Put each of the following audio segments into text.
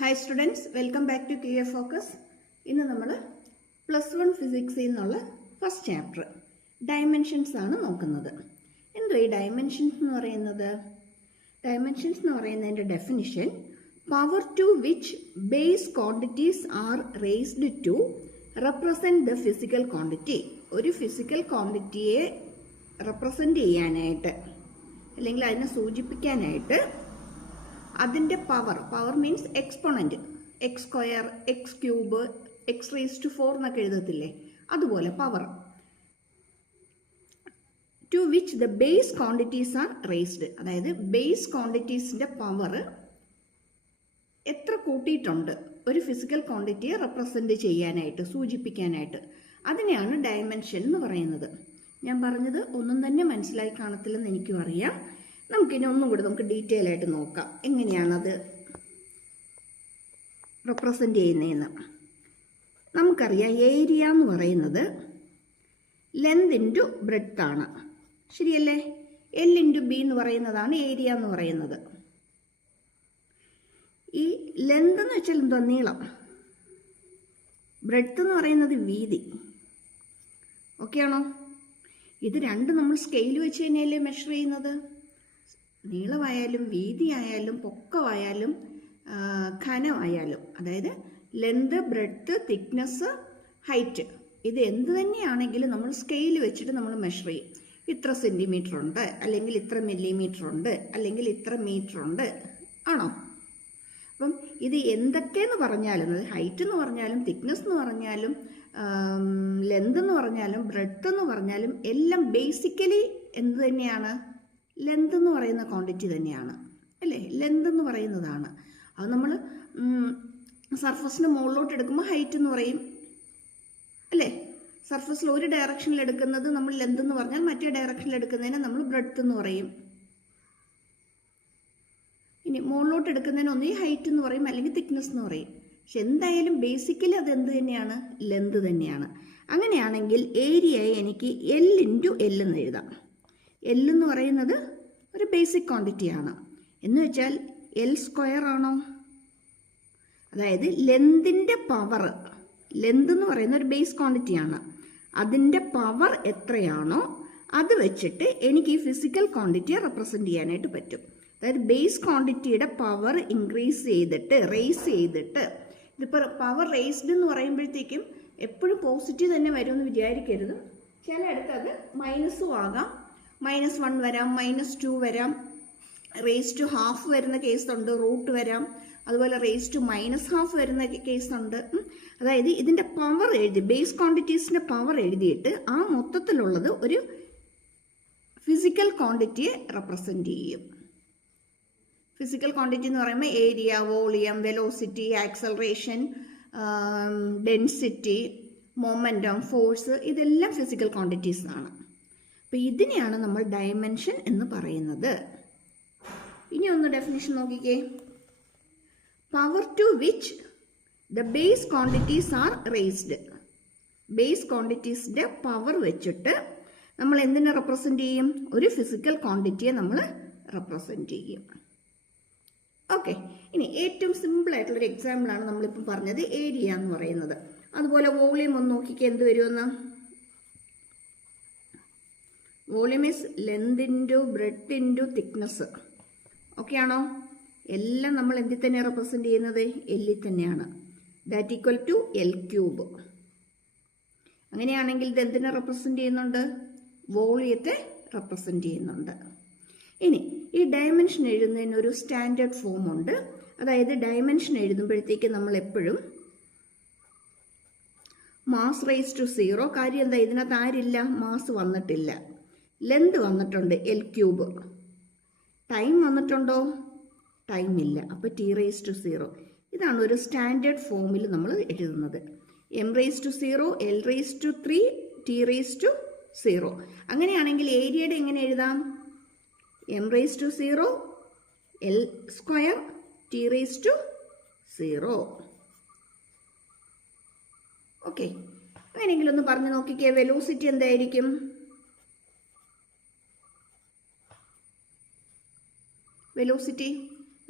Hi students, welcome back to QA Focus. ഇന്ന് നമ്മൾ +1 ഫിസിക്സിൽ നിന്നുള്ള ഫസ്റ്റ് ചാപ്റ്റർ ഡയമെൻഷൻസ് ആണ് നോക്കുന്നത്. എന്തോ ഈ ഡയമെൻഷൻസ് എന്ന് പറയുന്നത്? ഡയമെൻഷൻസ് എന്ന് പറയുന്നതിൻ്റെ definition power to which base quantities are raised to represent the physical quantity. ഒരു ഫിസിക്കൽ ക്വാണ്ടിറ്റിയെ റെപ്രസെൻറ്റ് ചെയ്യാനായിട്ട് അല്ലെങ്കിൽ അതിനെ സൂചിപ്പിക്കാനായിട്ട് അതിൻ്റെ power means exponent, x square, x cube, x raise to 4 എന്നൊക്കെ എഴുതത്തില്ലേ, അതുപോലെ power to which the base quantities are raised. അതായത് ബേസ് ക്വാണ്ടിറ്റീസിൻ്റെ പവർ എത്ര കൂട്ടിയിട്ടുണ്ട് ഒരു ഫിസിക്കൽ ക്വാണ്ടിറ്റിയെ റെപ്രസെൻറ്റ് ചെയ്യാനായിട്ട്, സൂചിപ്പിക്കാനായിട്ട്, അതിനെയാണ് ഡയമെൻഷൻ എന്ന് പറയുന്നത്. ഞാൻ പറഞ്ഞത് ഒന്നും തന്നെ മനസ്സിലായി കാണത്തില്ലെന്ന് എനിക്കും അറിയാം. നമുക്കിനി ഒന്നും കൂടി നമുക്ക് ഡീറ്റെയിൽ ആയിട്ട് നോക്കാം എങ്ങനെയാണത് റെപ്രസെൻ്റ് ചെയ്യുന്നതെന്ന്. നമുക്കറിയാം ഏരിയ എന്ന് പറയുന്നത് ലെന്ത് ഇൻറ്റു ബ്രെഡ്ത്ത് ആണ്, ശരിയല്ലേ? L ഇൻറ്റു ബി എന്ന് പറയുന്നതാണ് ഏരിയ എന്ന് പറയുന്നത്. ഈ ലെന്ത് എന്ന് വെച്ചാൽ എന്തോ നീളം, ബ്രെഡ്ത്ത് എന്ന് പറയുന്നത് വീതി. ഓക്കെ ആണോ? ഇത് രണ്ടും നമ്മൾ സ്കെയിൽ വെച്ച് തന്നെയല്ലേ മെഷർ ചെയ്യുന്നത്. നീളമായാലും വീതിയായാലും പൊക്കമായാലും ഘനമായാലും, അതായത് ലെന്ത്, ബ്രെഡ്ത്ത്, തിക്നെസ്, ഹൈറ്റ്, ഇത് എന്ത് തന്നെയാണെങ്കിലും നമ്മൾ സ്കെയിൽ വെച്ചിട്ട് നമ്മൾ മെഷർ ചെയ്യും. ഇത്ര സെൻറ്റിമീറ്റർ ഉണ്ട്, അല്ലെങ്കിൽ ഇത്ര മില്ലിമീറ്റർ ഉണ്ട്, അല്ലെങ്കിൽ ഇത്ര മീറ്റർ ഉണ്ട്, ആണോ? അപ്പം ഇത് എന്തൊക്കെയെന്ന് പറഞ്ഞാലും, ഹൈറ്റ് എന്ന് പറഞ്ഞാലും തിക്നെസ് എന്ന് പറഞ്ഞാലും ലെന്ത് എന്ന് പറഞ്ഞാലും ബ്രെഡ്ത്ത് എന്ന് പറഞ്ഞാലും എല്ലാം ബേസിക്കലി എന്ത് തന്നെയാണ്? ലെന്ത് എന്ന് പറയുന്ന ക്വാണ്ടിറ്റി തന്നെയാണ്, അല്ലേ? ലെന്ത് എന്ന് പറയുന്നതാണ്. അത് നമ്മൾ സർഫസിന് മുകളിലോട്ട് എടുക്കുമ്പോൾ ഹൈറ്റ് എന്ന് പറയും, അല്ലേ? സർഫസിൽ ഒരു ഡയറക്ഷനിൽ എടുക്കുന്നത് നമ്മൾ ലെന്ത് എന്ന് പറഞ്ഞാൽ മറ്റേ ഡയറക്ഷനിൽ എടുക്കുന്നതിന് നമ്മൾ ബ്രെഡ്ത്ത് എന്ന് പറയും. ഇനി മുകളിലോട്ട് എടുക്കുന്നതിന് ഒന്നീ ഹൈറ്റ് എന്ന് പറയും, അല്ലെങ്കിൽ തിക്നെസ് എന്ന് പറയും. പക്ഷെ എന്തായാലും ബേസിക്കലി അത് എന്ത് തന്നെയാണ്? ലെന്ത് തന്നെയാണ്. അങ്ങനെയാണെങ്കിൽ ഏരിയയെ എനിക്ക് L ഇൻറ്റു L എന്ന് എഴുതാം. L എന്ന് പറയുന്നത് ഒരു ബേസിക് ക്വാണ്ടിറ്റിയാണ്. എന്ന് വെച്ചാൽ L സ്ക്വയർ ആണോ? അതായത് ലെന്തിൻ്റെ പവർ, ലെന്ത് എന്ന് പറയുന്ന ഒരു ബേസ് ക്വാണ്ടിറ്റിയാണ്, അതിൻ്റെ പവർ എത്രയാണോ അത് വെച്ചിട്ട് എനിക്ക് ഈ ഫിസിക്കൽ ക്വാണ്ടിറ്റിയെ റെപ്രസെൻറ്റ് ചെയ്യാനായിട്ട് പറ്റും. അതായത് ബേസ് ക്വാണ്ടിറ്റിയുടെ പവർ ഇൻക്രീസ് ചെയ്തിട്ട്, റേസ് ചെയ്തിട്ട്, ഇതിപ്പോൾ പവർ റേസ്ഡ് എന്ന് പറയുമ്പോഴത്തേക്കും എപ്പോഴും പോസിറ്റീവ് തന്നെ വരുമെന്ന് വിചാരിക്കരുത്. ചിലയിടത്ത് അത് മൈനസും ആകാം, -1 വരാം, -2 വരാം, റേസ് ടു ഹാഫ് വരുന്ന കേസുണ്ട്, റൂട്ട് വരാം, അതുപോലെ റേസ് ടു -½ വരുന്ന കേസുണ്ട്. അതായത് ഇതിൻ്റെ പവർ എഴുതി, ബേസ് ക്വാണ്ടിറ്റീസിൻ്റെ പവർ എഴുതിയിട്ട് ആ മൊത്തത്തിലുള്ളത് ഒരു ഫിസിക്കൽ ക്വാണ്ടിറ്റിയെ റെപ്രസെൻറ്റ് ചെയ്യും. ഫിസിക്കൽ ക്വാണ്ടിറ്റി എന്ന് പറയുമ്പോൾ area, volume, velocity, acceleration, density, momentum, force, ഇതെല്ലാം ഫിസിക്കൽ ക്വാണ്ടിറ്റീസ് ആണ്. അപ്പോൾ ഇതിനെയാണ് നമ്മൾ ഡയമെൻഷൻ എന്ന് പറയുന്നത്. ഇനി ഒന്ന് ഡെഫിനിഷൻ നോക്കിക്കേ. Power to which the base quantities are raised. Base ക്വാണ്ടിറ്റീസിൻ്റെ പവർ വെച്ചിട്ട് നമ്മൾ എന്തിനെ റെപ്രസെൻറ്റ് ചെയ്യും? ഒരു ഫിസിക്കൽ ക്വാണ്ടിറ്റിയെ നമ്മൾ റെപ്രസെൻറ്റ് ചെയ്യും. ഓക്കെ, ഇനി ഏറ്റവും സിമ്പിൾ ആയിട്ടുള്ളൊരു എക്സാമ്പിളാണ് നമ്മളിപ്പം പറഞ്ഞത്, ഏരിയ എന്ന് പറയുന്നത്. അതുപോലെ വോളിയം ഒന്ന് നോക്കിക്കേ എന്ത് വരുമെന്ന്. Volume is length into breadth into thickness. Okay ആണോ? എല്ലാം നമ്മൾ എന്തിൽ തന്നെയാണ് റെപ്രസെൻറ്റ് ചെയ്യുന്നത്? എല്ലിൽ തന്നെയാണ്. That equal to L cube. അങ്ങനെയാണെങ്കിൽ ഇത് എന്തിനെ റെപ്രസെൻറ്റ് ചെയ്യുന്നുണ്ട്? വോളിയത്തെ റെപ്രസെൻറ്റ് ചെയ്യുന്നുണ്ട്. ഇനി ഈ ഡയമെൻഷൻ എഴുതുന്നതിന് ഒരു സ്റ്റാൻഡേർഡ് ഫോം ഉണ്ട്. അതായത് ഡയമെൻഷൻ എഴുതുമ്പോഴത്തേക്ക് നമ്മൾ എപ്പോഴും മാസ് റേസ് ടു 0. കാര്യം എന്താ? ഇതിനകത്ത് ആരില്ല, മാസ് വന്നിട്ടില്ല. ലെന്ത് വന്നിട്ടുണ്ട് L ക്യൂബ്. ടൈം വന്നിട്ടുണ്ടോ? ടൈം ഇല്ല. അപ്പോൾ T റേസ് ടു 0. ഇതാണ് ഒരു സ്റ്റാൻഡേർഡ് ഫോമിൽ നമ്മൾ എഴുതുന്നത്. M raise to 0, L raise to 3, T raise to 0. അങ്ങനെയാണെങ്കിൽ ഏരിയയുടെ എങ്ങനെ എഴുതാം? M raise to 0, L square, T raise to 0. Okay, അങ്ങനെയെങ്കിലും ഒന്ന് പറഞ്ഞു നോക്കിക്കേ. വെലോസിറ്റി എന്തായിരിക്കും? വെലോസിറ്റി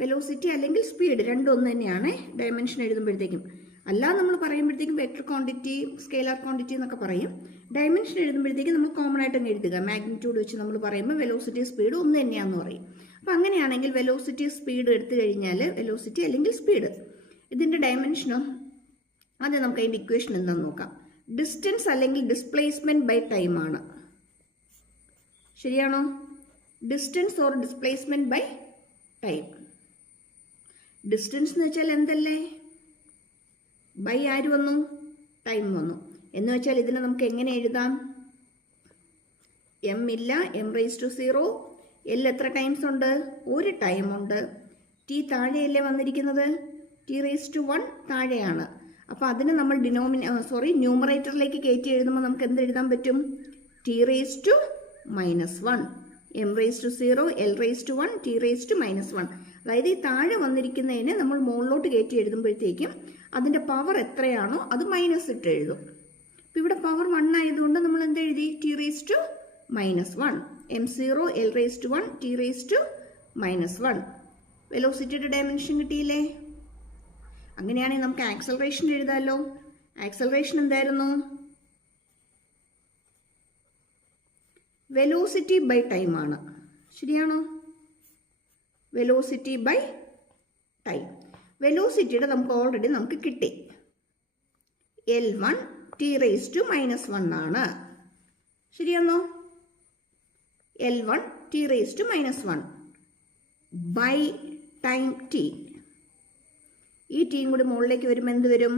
വെലോസിറ്റി അല്ലെങ്കിൽ സ്പീഡ് രണ്ടും ഒന്ന് തന്നെയാണ് ഡയമെൻഷൻ എഴുതുമ്പോഴത്തേക്കും. അല്ല നമ്മൾ പറയുമ്പോഴത്തേക്കും വെക്ടർ ക്വാണ്ടിറ്റി, സ്കെയിലാർ ക്വാണ്ടിറ്റി എന്നൊക്കെ പറയും. ഡയമെൻഷൻ എഴുതുമ്പോഴത്തേക്കും നമ്മൾ കോമൺ ആയിട്ട് തന്നെ എഴുതുക. മാഗ്നിറ്റ്യൂഡ് വെച്ച് നമ്മൾ പറയുമ്പോൾ വെലോസിറ്റി സ്പീഡ് ഒന്ന് തന്നെയാണെന്ന് പറയും. അപ്പം അങ്ങനെയാണെങ്കിൽ വെലോസിറ്റി സ്പീഡ് എടുത്തു കഴിഞ്ഞാൽ വെലോസിറ്റി അല്ലെങ്കിൽ സ്പീഡ് ഇതിൻ്റെ ഡയമെൻഷനോ ആദ്യം നമുക്ക് അതിൻ്റെ ഇക്വേഷൻ എന്താണെന്ന് നോക്കാം. ഡിസ്റ്റൻസ് അല്ലെങ്കിൽ ഡിസ്പ്ലേസ്മെൻറ്റ് ബൈ ടൈം ആണ്. ശരിയാണോ? Distance or displacement by time. Distance എന്ന് വെച്ചാൽ എന്തല്ലേ? ബൈ ആര് വന്നു? ടൈം വന്നു. എന്ന് വെച്ചാൽ ഇതിനെ നമുക്ക് എങ്ങനെ എഴുതാം? എം ഇല്ല, m⁻⁴. എൽ എത്ര ടൈംസ് ഉണ്ട്? ഒരു ടൈം ഉണ്ട്. ടി താഴെയല്ലേ വന്നിരിക്കുന്നത്? t⁻⁴ താഴെയാണ്. അപ്പോൾ അതിനെ നമ്മൾ ന്യൂമറേറ്ററിലേക്ക് കയറ്റി എഴുതുമ്പോൾ നമുക്ക് എന്ത് എഴുതാൻ പറ്റും? t⁻⁻⁻⁻, m⁻⁴, l⁻⁴, t⁻⁻⁻⁻. അതായത് ഈ താഴെ വന്നിരിക്കുന്നതിനെ നമ്മൾ മുകളിലോട്ട് കയറ്റി എഴുതുമ്പോഴത്തേക്കും അതിൻ്റെ പവർ എത്രയാണോ അത് മൈനസ് ഇട്ട് എഴുതും. അപ്പോൾ ഇവിടെ പവർ 1 ആയതുകൊണ്ട് നമ്മൾ എന്ത് എഴുതി? t⁻⁻⁻⁻, m⁻⁴, l⁻⁴, t⁻⁻⁻⁻. വെലോസിറ്റിയുടെ dimension കിട്ടിയില്ലേ? അങ്ങനെയാണെങ്കിൽ നമുക്ക് ആക്സലറേഷൻ എഴുതാമല്ലോ. ആക്സലറേഷൻ എന്തായിരുന്നു? വെലോസിറ്റി ബൈ ടൈം ആണ്. ശരിയാണോ? Velocity by time. വെലോസിറ്റിയുടെ നമുക്ക് കിട്ടി. L1 t⁻⁻1 ആണ്. ശരിയാണോ? L1 t⁻⁻1 by time t. ഈ ടീം കൂടി മുകളിലേക്ക് വരുമ്പോൾ എന്ത് വരും?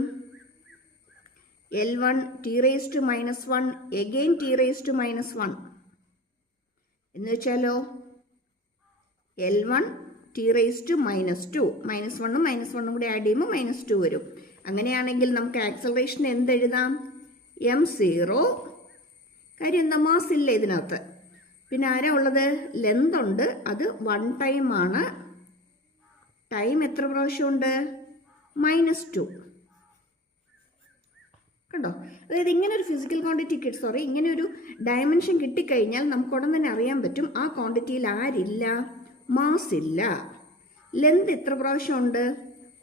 L1 t⁻⁻1 again t⁻⁻1 എന്ന് വെച്ചാലോ L1 t⁻⁻2 -1 കൂടി ആഡ് ചെയ്യുമ്പോൾ -2 വരും. അങ്ങനെയാണെങ്കിൽ നമുക്ക് ആക്സലറേഷൻ എന്തെഴുതാം? m⁻. കാര്യം എന്താ? മാസ് ഇല്ല ഇതിനകത്ത്. പിന്നെ ആരാ ഉള്ളത്? ലെന്ത് ഉണ്ട്. അത് 1 ടൈം ആണ്. ടൈം എത്ര പ്രാവശ്യമുണ്ട്? -2. കണ്ടോ? അതായത് ഇങ്ങനെ ഒരു ഫിസിക്കൽ ക്വാണ്ടിറ്റി ഇങ്ങനെ ഒരു ഡയമെൻഷൻ കിട്ടിക്കഴിഞ്ഞാൽ നമുക്ക് ഉടൻ തന്നെ അറിയാൻ പറ്റും ആ ക്വാണ്ടിറ്റിയിൽ ആരില്ല? മാസ് ഇല്ല. ലെന്ത് എത്ര പ്രാവശ്യമുണ്ട്?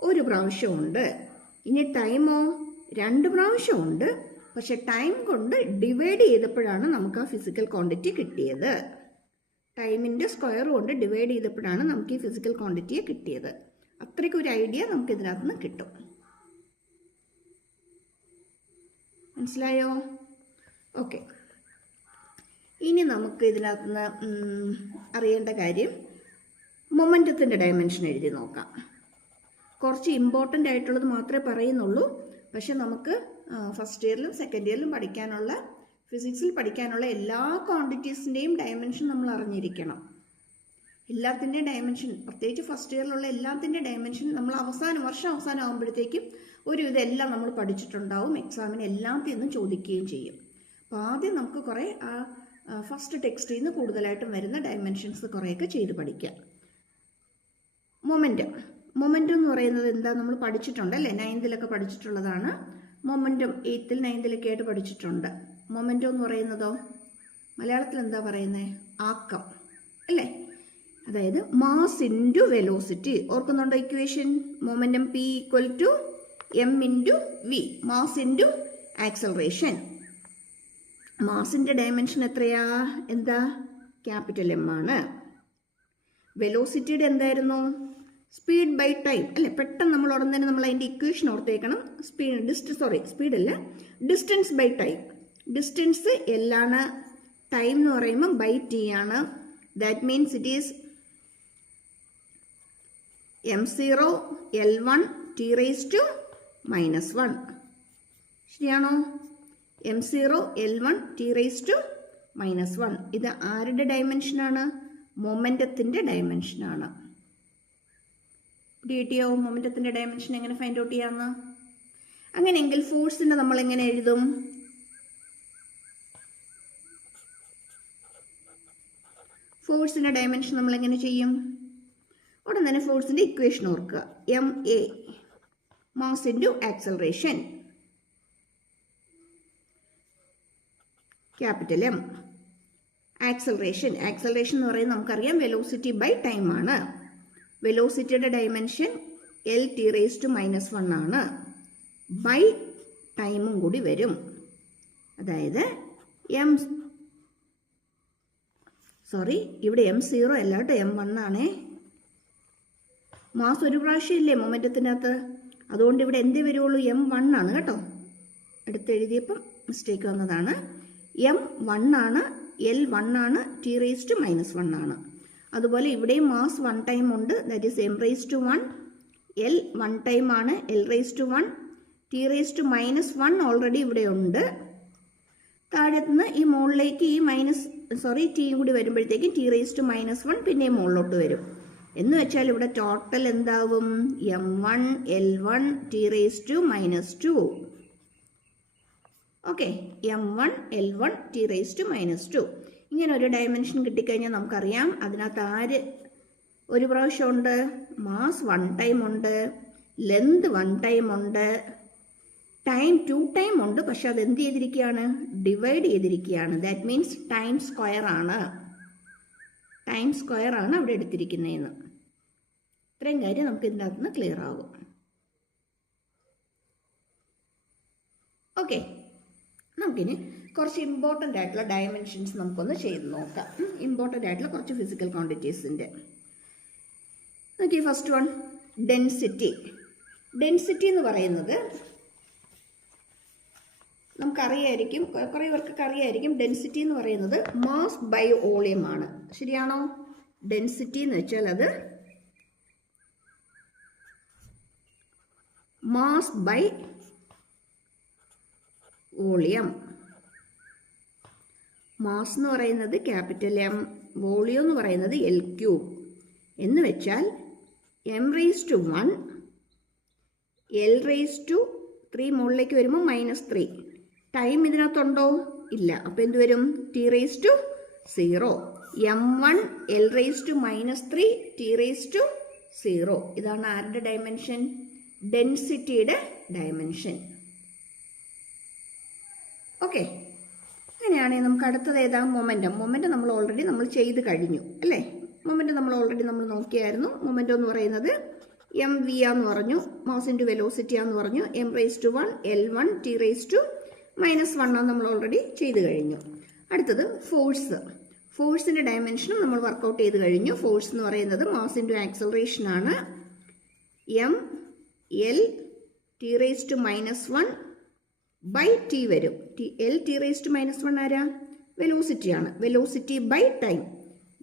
1 പ്രാവശ്യമുണ്ട്. ഇനി ടൈമോ? 2 പ്രാവശ്യമുണ്ട്. പക്ഷെ ടൈം കൊണ്ട് ഡിവൈഡ് ചെയ്തപ്പോഴാണ് നമുക്ക് ആ ഫിസിക്കൽ ക്വാണ്ടിറ്റി കിട്ടിയത്. ടൈമിൻ്റെ സ്ക്വയർ കൊണ്ട് ഡിവൈഡ് ചെയ്തപ്പോഴാണ് നമുക്ക് ഈ ഫിസിക്കൽ ക്വാണ്ടിറ്റിയെ കിട്ടിയത്. അത്രയ്ക്കൊരു ഐഡിയ നമുക്ക് ഇതിനകത്ത് നിന്ന് കിട്ടും. മനസ്സിലായോ? ഓക്കെ. ഇനി നമുക്ക് ഇതിനകത്ത് നിന്ന് അറിയേണ്ട കാര്യം മൊമെൻറ്റത്തിൻ്റെ ഡയമെൻഷൻ എഴുതി നോക്കാം. കുറച്ച് ഇമ്പോർട്ടൻ്റ് ആയിട്ടുള്ളത് മാത്രമേ പറയുന്നുള്ളൂ. പക്ഷെ നമുക്ക് ഫസ്റ്റ് ഇയറിലും സെക്കൻഡ് ഇയറിലും പഠിക്കാനുള്ള ഫിസിക്സിൽ പഠിക്കാനുള്ള എല്ലാ ക്വാണ്ടിറ്റീസിൻ്റെയും ഡയമെൻഷൻ നമ്മൾ അറിഞ്ഞിരിക്കണം. എല്ലാത്തിൻ്റെയും ഡയമെൻഷൻ, പ്രത്യേകിച്ച് ഫസ്റ്റ് ഇയറിലുള്ള എല്ലാത്തിൻ്റെ ഡയമെൻഷൻ നമ്മൾ വർഷം അവസാനം ആകുമ്പോഴത്തേക്കും ഇതെല്ലാം നമ്മൾ പഠിച്ചിട്ടുണ്ടാവും. എക്സാമിന് എല്ലാത്തിൽ നിന്നും ചോദിക്കുകയും ചെയ്യും. അപ്പോൾ ആദ്യം നമുക്ക് കുറേ ഫസ്റ്റ് ടെക്സ്റ്റിൽ നിന്ന് കൂടുതലായിട്ടും വരുന്ന ഡയമെൻഷൻസ് കുറേയൊക്കെ ചെയ്ത് പഠിക്കാം. മൊമെൻറ്റം എന്ന് പറയുന്നത് എന്താ? നമ്മൾ പഠിച്ചിട്ടുണ്ടല്ലേ, 9th പഠിച്ചിട്ടുള്ളതാണ്. മൊമെൻറ്റം 8th 9th ആയിട്ട് പഠിച്ചിട്ടുണ്ട്. മൊമെൻറ്റം എന്ന് പറയുന്നതോ മലയാളത്തിൽ എന്താ പറയുന്നത്? ആക്കം അല്ലേ? അതായത് മാസ് ഇൻറ്റു വെലോസിറ്റി. ഓർക്കുന്നുണ്ടോ equation? Momentum P = m⁻v, mass into acceleration. മാസിൻ്റെ ഡയമെൻഷൻ എത്രയാ? എന്താ? ക്യാപിറ്റൽ M ആണ്. വെലോസിറ്റിയുടെ എന്തായിരുന്നു? സ്പീഡ് ബൈ ടൈം അല്ലേ? പെട്ടെന്ന് നമ്മൾ ഉടൻ തന്നെ നമ്മൾ അതിൻ്റെ ഇക്വേഷൻ ഓർത്തേക്കണം. സ്പീഡല്ല, distance by time. Distance L ആണ്. ടൈം എന്ന് പറയുമ്പോൾ ബൈ T ആണ്. That means it is m⁻, L1 t⁻⁻1. ശരിയാണോ? m⁻, L1 t⁻⁻1. ഇത് ആരുടെ ഡയമെൻഷനാണ്? മൊമെൻറ്റത്തിൻ്റെ ഡയമെൻഷനാണ്. കിട്ടിയോ? മൊമെൻറ്റത്തിൻ്റെ ഡയമെൻഷൻ എങ്ങനെ ഫൈൻഡ് ഔട്ട് ചെയ്യാമെന്ന്? അങ്ങനെയെങ്കിൽ ഫോഴ്സിനെ നമ്മൾ എങ്ങനെ എഴുതും? ഫോഴ്സിൻ്റെ ഡയമെൻഷൻ നമ്മൾ എങ്ങനെ ചെയ്യും? ഉടൻ തന്നെ ഫോഴ്സിൻ്റെ ഇക്വേഷൻ ഓർക്കുക. ma, mass into acceleration, capital M. Acceleration എന്ന് പറയുന്നത് നമുക്കറിയാം വെലോസിറ്റി ബൈ ടൈം ആണ്. വെലോസിറ്റിയുടെ dimension L T raised to minus 1 ആണ്. ബൈ ടൈമും കൂടി വരും. അതായത് ഇവിടെ M0 അല്ല കേട്ടോ, M1 ആണേ. മാസ് ഒരു പ്രാവശ്യം ഇല്ലേ മൊമെൻറ്റത്തിനകത്ത്, അതുകൊണ്ട് ഇവിടെ എന്തേ വരുള്ളൂ, M1 ആണ് കേട്ടോ. അടുത്തെഴുതിയപ്പം മിസ്റ്റേക്ക് വന്നതാണ്. M1 ആണ്, L1 ആണ്, T റേസ് ടു മൈനസ് 1 ആണ്. അതുപോലെ ഇവിടെയും മാസ് 1 ടൈം ഉണ്ട്, that is M raise to 1, L 1 time ആണ്, L raise to 1, T raise to minus 1 already ഇവിടെ ഉണ്ട്. താഴത്തുനിന്ന് ഈ മുകളിലേക്ക് ഈ ടിയും കൂടി വരുമ്പോഴത്തേക്കും T റേസ് ടു മൈനസ് 1 പിന്നെയും മുകളിലോട്ട് വരും. എന്ന് വെച്ചാൽ ഇവിടെ ടോട്ടൽ എന്താവും, M1 L1 T raise to minus 2. Okay, M1 L1 T raise to minus 2. ഇങ്ങനെ ഒരു ഡയമെൻഷൻ കിട്ടിക്കഴിഞ്ഞാൽ നമുക്കറിയാം അതിനകത്ത് ആര് ഒരു പ്രാവശ്യം ഉണ്ട്, മാസ് 1 ടൈം ഉണ്ട്, ലെന്ത് 1 ടൈം ഉണ്ട്, ടൈം 2 ടൈം ഉണ്ട്. പക്ഷെ അത് എന്ത് ചെയ്തിരിക്കുകയാണ്, ഡിവൈഡ് ചെയ്തിരിക്കുകയാണ്. ദാറ്റ് മീൻസ് ടൈം സ്ക്വയർ ആണ്. ടൈം സ്ക്വയർ ആണ് അവിടെ എടുത്തിരിക്കുന്നതെന്ന്. ഇത്രയും കാര്യം നമുക്ക് ഇതിൻ്റെ അകത്ത് നിന്ന് ക്ലിയർ ആകും. ഓക്കെ, നമുക്കിനി കുറച്ച് ഇമ്പോർട്ടൻ്റ് ആയിട്ടുള്ള ഡയമെൻഷൻസ് നമുക്കൊന്ന് ചെയ്ത് നോക്കാം. ഇമ്പോർട്ടൻ്റ് ആയിട്ടുള്ള കുറച്ച് ഫിസിക്കൽ ക്വാണ്ടിറ്റീസിൻ്റെ. നോക്കി, ഫസ്റ്റ് വൺ ഡെൻസിറ്റി. ഡെൻസിറ്റി എന്ന് പറയുന്നത് നമുക്കറിയായിരിക്കും, കുറേ പേർക്കൊക്കെ അറിയായിരിക്കും, ഡെൻസിറ്റി എന്ന് പറയുന്നത് മാസ് ബൈ വോളിയം ആണ്. ശരിയാണോ? ഡെൻസിറ്റി എന്ന് വെച്ചാൽ അത് മാസ് ബൈ വോളിയം. മാസ് എന്ന് പറയുന്നത് ക്യാപിറ്റൽ M, വോളിയം എന്ന് പറയുന്നത് L3. എന്ന് വെച്ചാൽ M raise to 1, L raise to 3 മുകളിലേക്ക് വരുമ്പോൾ -3. ടൈം ഇതിനകത്തുണ്ടോ? ഇല്ല. അപ്പോൾ എന്ത് വരും? T raise to 0. M1 L raise to -3 T raise to 0. ഇതാണ് ആരുടെ ഡയമെൻഷൻ? ഡെൻസിറ്റിയുടെ ഡയമെൻഷൻ. ഓക്കെ, അങ്ങനെയാണെങ്കിൽ നമുക്ക് അടുത്തത് ഏതാ? മൊമെൻറ്റം. മൊമെൻറ്റം നമ്മൾ ഓൾറെഡി ചെയ്ത് കഴിഞ്ഞു അല്ലേ? മൊമെൻറ്റം നമ്മൾ ഓൾറെഡി നോക്കിയായിരുന്നു. മൊമെൻറ്റം എന്ന് പറയുന്നത് mv എന്ന് പറഞ്ഞു, മാസ് ഇൻറ്റു വെലോസിറ്റി എന്ന് പറഞ്ഞു. M raise to 1 L1 T raise to -1 നമ്മൾ ഓൾറെഡി ചെയ്ത് കഴിഞ്ഞു. അടുത്തത് ഫോഴ്സ്. ഫോഴ്സിൻ്റെ ഡയമെൻഷനും നമ്മൾ വർക്കൗട്ട് ചെയ്ത് കഴിഞ്ഞു. ഫോഴ്സ് എന്ന് പറയുന്നത് മാസ് ഇൻറ്റു ആക്സലറേഷൻ ആണ്. M L T raise to -1 by T വരും. L T റേസ് ടു -1 ആരാ? വെലോസിറ്റി ആണ്. Velocity by time,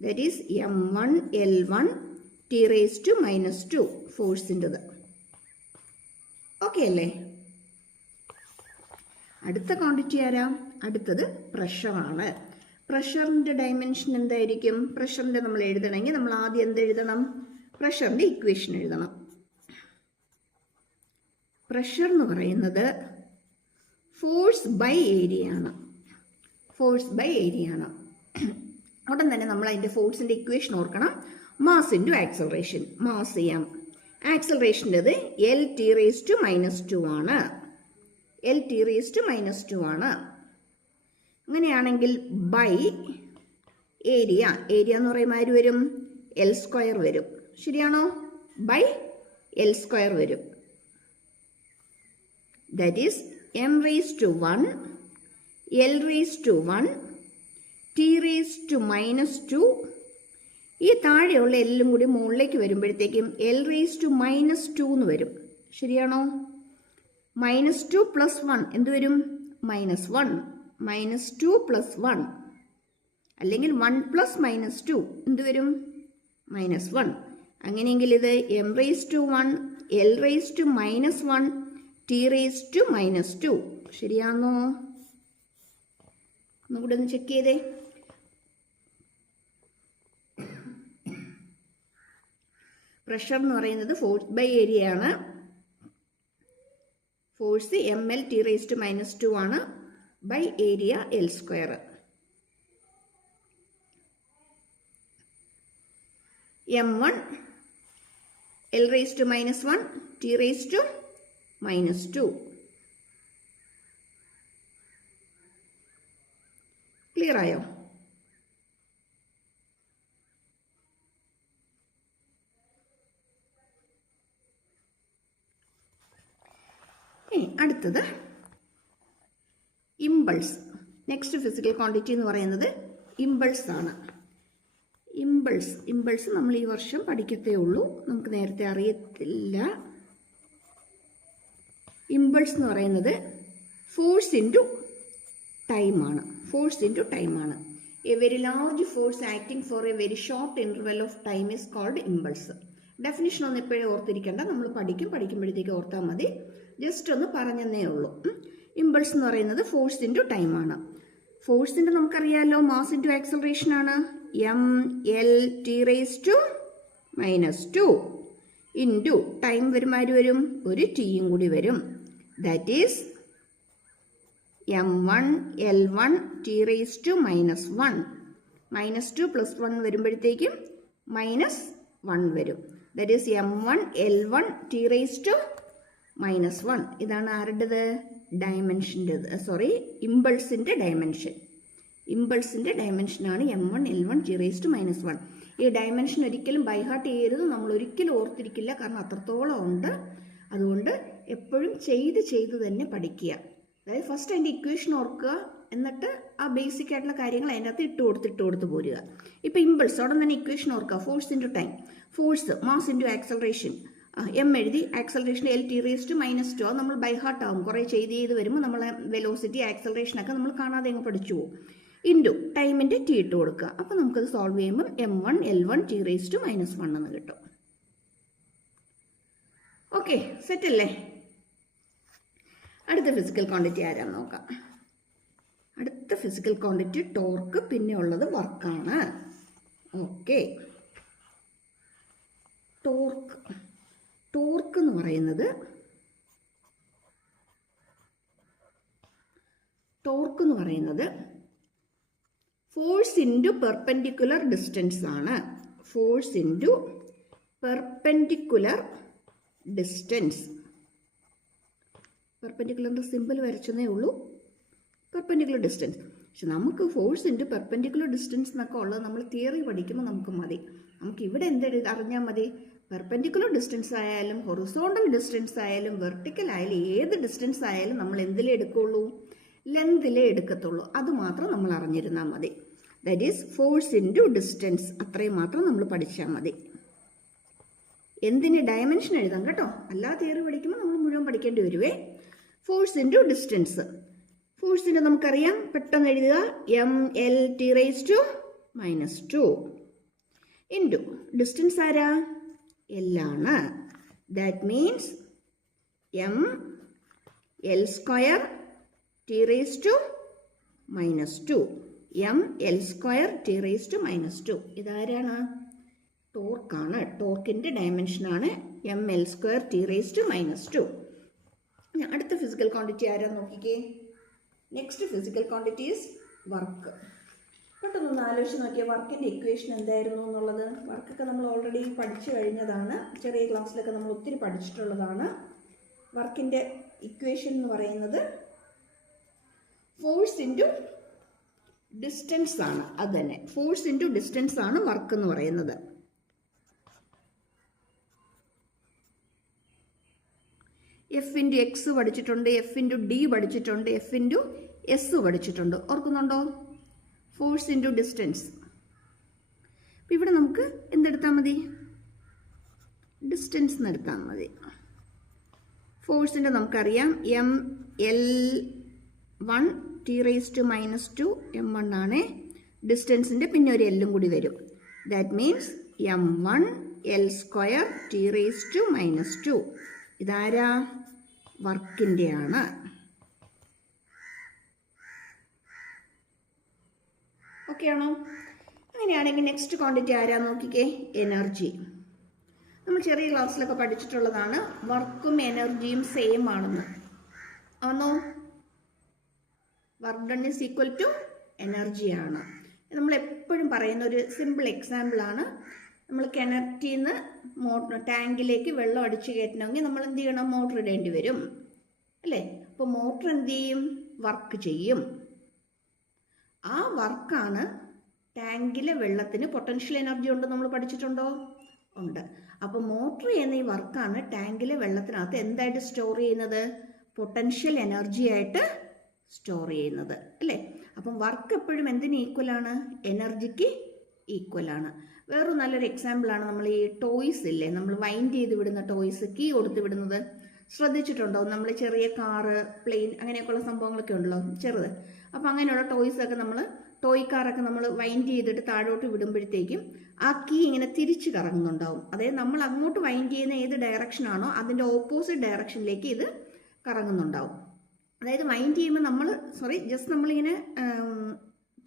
that is M1 L1 T raise to -2 ഫോഴ്സിൻ്റെത്. ഓക്കെ അല്ലേ? അടുത്ത ക്വാണ്ടിറ്റി ആരാ? അടുത്തത് പ്രഷറാണ്. പ്രഷറിൻ്റെ ഡയമെൻഷൻ എന്തായിരിക്കും? പ്രഷറിൻ്റെ നമ്മൾ എഴുതണമെങ്കിൽ നമ്മൾ ആദ്യം എന്തെഴുതണം? പ്രഷറിൻ്റെ ഇക്വേഷൻ എഴുതണം. പ്രഷർ എന്ന് പറയുന്നത് ഫോഴ്സ് ബൈ ഏരിയ ആണ്. ഫോഴ്സ് ബൈ ഏരിയ ആണ്. ഉടൻ തന്നെ നമ്മൾ അതിൻ്റെ ഫോഴ്സിൻ്റെ ഇക്വേഷൻ ഓർക്കണം. Mass into acceleration. Mass M, ആക്സലറേഷൻ്റെത് L T റേസ് ടു -2 ആണ്. L T റേസ് ടു -2 ആണ്. അങ്ങനെയാണെങ്കിൽ ബൈ ഏരിയ. ഏരിയ എന്ന് പറയുമ്പോൾ ആര് വരും? L സ്ക്വയർ വരും. ശരിയാണോ? ബൈ L സ്ക്വയർ വരും. That is M raise to 1 L raise to 1 T raise to -2. ഈ താഴെയുള്ള എല്ലാം കൂടി മുകളിലേക്ക് വരുമ്പോഴത്തേക്കും L റേസ് ടു -2 എന്ന് വരും. ശരിയാണോ? -2 + 1 എന്ത് വരും? -1. -2 + 1 അല്ലെങ്കിൽ 1 + -2 എന്ത് വരും? -1. അങ്ങനെയെങ്കിൽ ഇത് M raise to 1 L raise to -1 T raise to -2. ശരിയാണോ? ഒന്നുകൂടെ ഒന്ന് ചെക്ക് ചെയ്തേ. പ്രഷർ എന്ന് പറയുന്നത് ഫോഴ്സ് ബൈ ഏരിയ ആണ്. Force ML T raise to -2 ആണ് by area L square. M1 L raise to -1 T raise to -2. Clear ആയോ? ഇനി അടുത്തത് ഇമ്പൾസ്. നെക്സ്റ്റ് ഫിസിക്കൽ ക്വാണ്ടിറ്റി എന്ന് പറയുന്നത് ഇമ്പൾസ് ആണ്. ഇമ്പൾസ് നമ്മൾ ഈ വർഷം പഠിക്കത്തേ ഉള്ളൂ, നമുക്ക് നേരത്തെ അറിയത്തില്ല. ഇമ്പൾസ് എന്ന് പറയുന്നത് ഫോഴ്സ് ഇൻറ്റു ടൈമാണ്. A very large force acting for a very short interval of time is called impulse. Definition ഒന്നും എപ്പോഴും ഓർത്തിരിക്കേണ്ട, നമ്മൾ പഠിക്കുമ്പോഴത്തേക്ക് ഓർത്താൽ മതി. ജസ്റ്റ് ഒന്ന് പറഞ്ഞതേ ഉള്ളൂ. ഇമ്പൾസ് എന്ന് പറയുന്നത് ഫോഴ്സ് ഇൻറ്റു ടൈമാണ്. ഫോഴ്സിൻ്റെ നമുക്കറിയാമല്ലോ, മാസ് ഇൻറ്റു ആക്സലറേഷൻ ആണ്. mL(T⁻⁻2) ഇൻറ്റു ടൈം വരും ഒരു ടിയും കൂടി വരും. That is m1L1T⁻⁻1. -2 + 1 വരുമ്പോഴത്തേക്കും -1 വരും. That is m1L1T⁻⁻1. ഇതാണ് ആരുടേത്? ഇമ്പൾസിൻ്റെ ഡയമെൻഷനാണ് m1L1T⁻⁻1. ഈ ഡയമെൻഷൻ ഒരിക്കലും ബൈഹാർട്ട് ചെയ്യരുത്, നമ്മൾ ഒരിക്കലും ഓർത്തിരിക്കില്ല, കാരണം അത്രത്തോളം ഉണ്ട്. അതുകൊണ്ട് എപ്പോഴും ചെയ്ത് തന്നെ പഠിക്കുക. അതായത് ഫസ്റ്റ് അതിൻ്റെ ഇക്വേഷൻ ഓർക്കുക, എന്നിട്ട് ആ ബേസിക് ആയിട്ടുള്ള കാര്യങ്ങൾ അതിൻ്റെ അകത്ത് ഇട്ട് കൊടുത്ത് പോരുക. ഇപ്പോൾ ഇമ്പൾസ് ഉടൻ തന്നെ ഇക്വേഷൻ ഓർക്കുക. Force into time, force mass into acceleration, M എഴുതി, ആക്സലറേഷൻ L(T⁻²) അത് നമ്മൾ ബൈഹാർട്ട് ആവും. കുറേ ചെയ്ത് വരുമ്പോൾ നമ്മളെ വെലോസിറ്റി ആക്സലറേഷനൊക്കെ നമ്മൾ കാണാതെ അങ്ങ് പഠിച്ചു പോകും. ഇൻറ്റു ടൈമിൻ്റെ ടി ഇട്ട് കൊടുക്കുക. അപ്പോൾ നമുക്കത് സോൾവ് ചെയ്യുമ്പോൾ m1L1T⁻⁻1 എന്ന് കിട്ടും. ഓക്കെ, സെറ്റ് അല്ലേ? അടുത്ത ഫിസിക്കൽ ക്വാണ്ടിറ്റി ആരാന്ന് നോക്കാം. അടുത്ത ഫിസിക്കൽ ക്വാണ്ടിറ്റി ടോർക്ക്, പിന്നെ ഉള്ളത് വർക്കാണ്. ഓക്കെ, ടോർക്ക് എന്ന് പറയുന്നത് ഫോഴ്സ് ഇൻറ്റു പെർപെൻഡിക്കുലർ ഡിസ്റ്റൻസ് ആണ്. Force into perpendicular distance. പെർപെൻഡിക്കുലറിൻ്റെ സിമ്പിൾ വരച്ചതേ ഉള്ളൂ, പെർപെൻഡിക്കുലർ ഡിസ്റ്റൻസ്. പക്ഷെ നമുക്ക് ഫോഴ്സ് ഇൻറ്റു പെർപെൻഡിക്കുലർ ഡിസ്റ്റൻസ് എന്നൊക്കെ ഉള്ളത് നമ്മൾ തിയറി പഠിക്കുമ്പോൾ നമുക്ക് മതി. നമുക്ക് ഇവിടെ അറിഞ്ഞാൽ മതി. പെർപെൻഡിക്കുലർ ഡിസ്റ്റൻസ് ആയാലും ഹൊറിസോണ്ടൽ ഡിസ്റ്റൻസ് ആയാലും വെർട്ടിക്കൽ ആയാലും ഏത് ഡിസ്റ്റൻസ് ആയാലും നമ്മൾ എന്തിലേ എടുക്കുള്ളൂ? ലെങ്തിലേ എടുക്കത്തുള്ളൂ. അതുമാത്രം നമ്മൾ അറിഞ്ഞിരുന്നാൽ മതി. That is force into distance. അത്രയും മാത്രം നമ്മൾ പഠിച്ചാൽ മതി. എന്തിന് ഡയമെൻഷൻ എഴുതാം കേട്ടോ, അല്ലാ തിയറി പഠിക്കുമ്പോൾ നമ്മൾ മുഴുവൻ പഠിക്കേണ്ടി വരുവേ. Force into distance. ഫോഴ്സിൻ്റെ നമുക്കറിയാം, പെട്ടെന്ന് എഴുതുക, mL(T⁻²) ഇൻറ്റു ഡിസ്റ്റൻസ് ആരാ? L ആണ്. That means mL²T⁻². mL²T⁻². ഇതാരാണ്? ടോർക്കാണ്. ടോർക്കിൻ്റെ ഡയമെൻഷനാണ് mL²T⁻². അടുത്ത ഫിസിക്കൽ ക്വാണ്ടിറ്റി ആരാന്ന് നോക്കിക്കേ. Next physical quantity is work. പെട്ടെന്നൊന്ന് ആലോചിച്ച് നോക്കിയാൽ വർക്കിൻ്റെ ഇക്വേഷൻ എന്തായിരുന്നു എന്നുള്ളത്. വർക്കൊക്കെ നമ്മൾ ഓൾറെഡി പഠിച്ചു കഴിഞ്ഞതാണ്, ചെറിയ ക്ലാസ്സിലൊക്കെ നമ്മൾ ഒത്തിരി പഠിച്ചിട്ടുള്ളതാണ്. വർക്കിൻ്റെ ഇക്വേഷൻ എന്ന് പറയുന്നത് ഫോഴ്സ് ഇൻറ്റു ഡിസ്റ്റൻസ് ആണ്. അത് തന്നെ, ഫോഴ്സ് ഇൻറ്റു ഡിസ്റ്റൻസ് ആണ് വർക്ക് എന്ന് പറയുന്നത്. F(x) പഠിച്ചിട്ടുണ്ട്, F(d) പഠിച്ചിട്ടുണ്ട്, F(s) പഠിച്ചിട്ടുണ്ട്. ഓർക്കുന്നുണ്ടോ? Force into distance. അപ്പം ഇവിടെ നമുക്ക് എന്തെടുത്താൽ മതി? ഡിസ്റ്റൻസ് എന്നെടുത്താൽ മതി. ഫോഴ്സിൻ്റെ നമുക്കറിയാം mL1T⁻², m1 ആണ്. ഡിസ്റ്റൻസിൻ്റെ പിന്നെ ഒരു എല്ലും കൂടി വരും. That means m1L²T⁻². ഇതാരാ? വർക്കിൻ്റെ ആണ്. ഓക്കെ ആണോ? അങ്ങനെയാണെങ്കിൽ നെക്സ്റ്റ് ക്വാണ്ടിറ്റി ആരാ നോക്കിക്കേ. എനർജി. നമ്മൾ ചെറിയ ക്ലാസ്സിലൊക്കെ പഠിച്ചിട്ടുള്ളതാണ്, വർക്കും എനർജിയും സെയിം ആണെന്ന്. ആണോ? Work done is equal to energy ആണ്. നമ്മൾ എപ്പോഴും പറയുന്ന ഒരു സിമ്പിൾ എക്സാമ്പിളാണ്. നമ്മൾ കിണറ്റിൽ നിന്ന് ടാങ്കിലേക്ക് വെള്ളം അടിച്ചു കയറ്റണമെങ്കിൽ നമ്മൾ എന്ത് ചെയ്യണം? മോട്ടർ ഇടേണ്ടി വരും അല്ലേ? അപ്പോൾ മോട്ടർ എന്ത് ചെയ്യും? വർക്ക് ചെയ്യും. ആ വർക്കാണ് ടാങ്കിലെ വെള്ളത്തിന് പൊട്ടൻഷ്യൽ എനർജി ഉണ്ട്, നമ്മൾ പഠിച്ചിട്ടുണ്ടോ? ഉണ്ട്. അപ്പോൾ മോട്ടർ ചെയ്യുന്ന ഈ വർക്കാണ് ടാങ്കിലെ വെള്ളത്തിനകത്ത് എന്തായിട്ട് സ്റ്റോർ ചെയ്യുന്നത്? പൊട്ടൻഷ്യൽ എനർജി ആയിട്ട് സ്റ്റോർ ചെയ്യുന്നത് അല്ലേ. അപ്പം വർക്ക് എപ്പോഴും എന്തിന് ഈക്വലാണ്? എനർജിക്ക് ഈക്വലാണ്. വേറൊരു നല്ലൊരു എക്സാമ്പിളാണ് നമ്മൾ ഈ ടോയ്സ് ഇല്ലേ, നമ്മൾ വൈൻഡ് ചെയ്ത് വിടുന്ന ടോയ്സ്, കീ കൊടുത്ത് വിടുന്നത് ശ്രദ്ധിച്ചിട്ടുണ്ടോ? നമ്മൾ ചെറിയ കാറ്, പ്ലെയിൻ അങ്ങനെയൊക്കെയുള്ള സംഭവങ്ങളൊക്കെ ഉണ്ടല്ലോ ചെറുത്. അപ്പം അങ്ങനെയുള്ള ടോയ്സൊക്കെ നമ്മൾ ടോയ് കാറൊക്കെ നമ്മൾ വൈൻഡ് ചെയ്തിട്ട് താഴോട്ട് വിടുമ്പോഴത്തേക്കും ആ കീ ഇങ്ങനെ തിരിച്ച് കറങ്ങുന്നുണ്ടാവും. അതായത് നമ്മൾ അങ്ങോട്ട് വൈൻഡ് ചെയ്യുന്ന ഏത് ഡയറക്ഷനാണോ അതിൻ്റെ ഓപ്പോസിറ്റ് ഡയറക്ഷനിലേക്ക് ഇത് കറങ്ങുന്നുണ്ടാവും. അതായത് വൈൻഡ് ചെയ്യുമ്പോൾ നമ്മൾ ജസ്റ്റ് നമ്മളിങ്ങനെ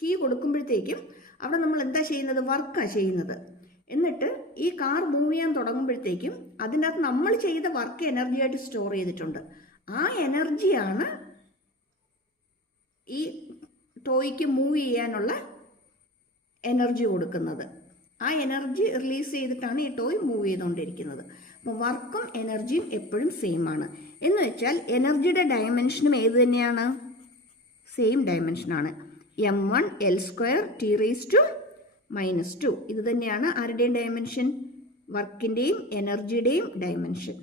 കീ കൊടുക്കുമ്പോഴത്തേക്കും അവിടെ നമ്മൾ എന്താ ചെയ്യുന്നത്? വർക്കാണ് ചെയ്യുന്നത്. എന്നിട്ട് ഈ കാർ മൂവ് ചെയ്യാൻ തുടങ്ങുമ്പോഴത്തേക്കും അതിൻ്റെ അകത്ത് നമ്മൾ ചെയ്ത വർക്ക് എനർജി ആയിട്ട് സ്റ്റോർ ചെയ്തിട്ടുണ്ട്. ആ എനർജിയാണ് ഈ ടോയ്ക്ക് മൂവ് ചെയ്യാനുള്ള എനർജി കൊടുക്കുന്നത്. ആ എനർജി റിലീസ് ചെയ്തിട്ടാണ് ഈ ടോയ് മൂവ് ചെയ്തുകൊണ്ടിരിക്കുന്നത്. അപ്പോൾ വർക്കും എനർജിയും എപ്പോഴും സെയിം ആണ്. എന്ന് വെച്ചാൽ എനർജിയുടെ ഡയമെൻഷനും ഏത് തന്നെയാണ്? സെയിം ഡയമെൻഷനാണ്. m1 L² T⁻²-2. ഇത് തന്നെയാണ് ആരുടെയും ഡയമെൻഷൻ? വർക്കിൻ്റെയും എനർജിയുടെയും ഡയമെൻഷൻ.